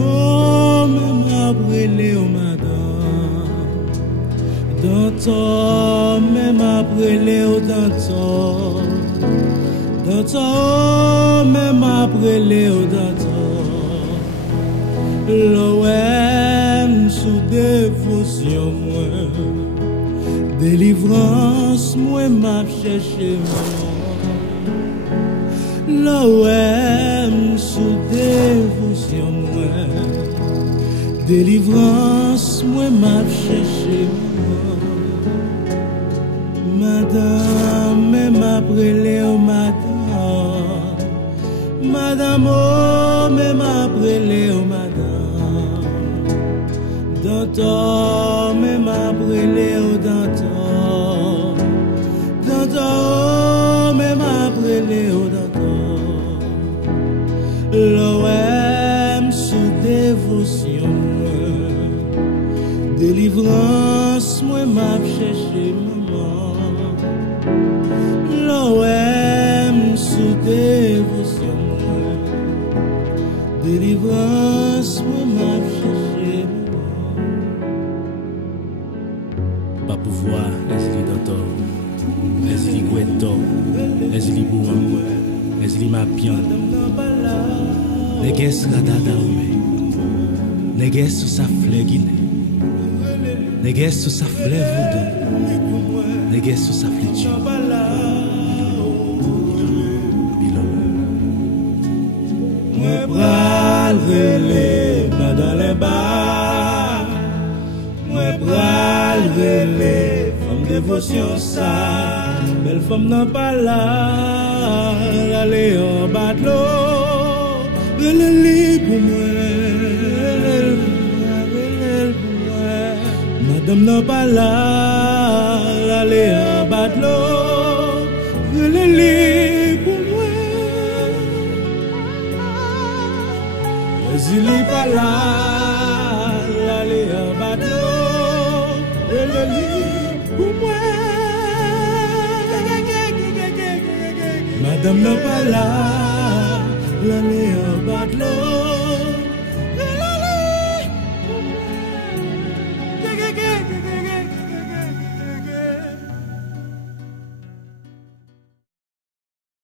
oh, même après les madame. Danton, même après les danton. Danton, même après les danton. L'OM sous dévotion, moi. Délivrance, moi, m'a cherché, moi. L'OM sous dévotion, moi. Délivrance, moi, m'a cherché, moi. Madame, même après les madame. Madame, oh, même après les madame. Danton, même après les danton. Danton, même après les danton. L'OM sous dévotion, délivrance, moi m'a cherché maman. L'OM sous dévotion, délivrance, moi m'a cherché maman. Pas pouvoir, les danton, les gueto, les bouan, les mapian. Neges radada oume, neges sous sa fleur guinée, neges sous sa fleur voodoo, neges sous sa flèche. Moi bral relé, dans les bars. Moi bral relé, femme dévotion ça, belle femme n'a pas là, aller en bas de l'eau. Relève pour moi, relève pour moi. Madame n'a pas là, allez en bas de l'eau. Relève pour moi. Mais il n'est pas là, allez en bas de l'eau. Relève pour moi. Madame n'a pas là. L'année en bas de l'eau.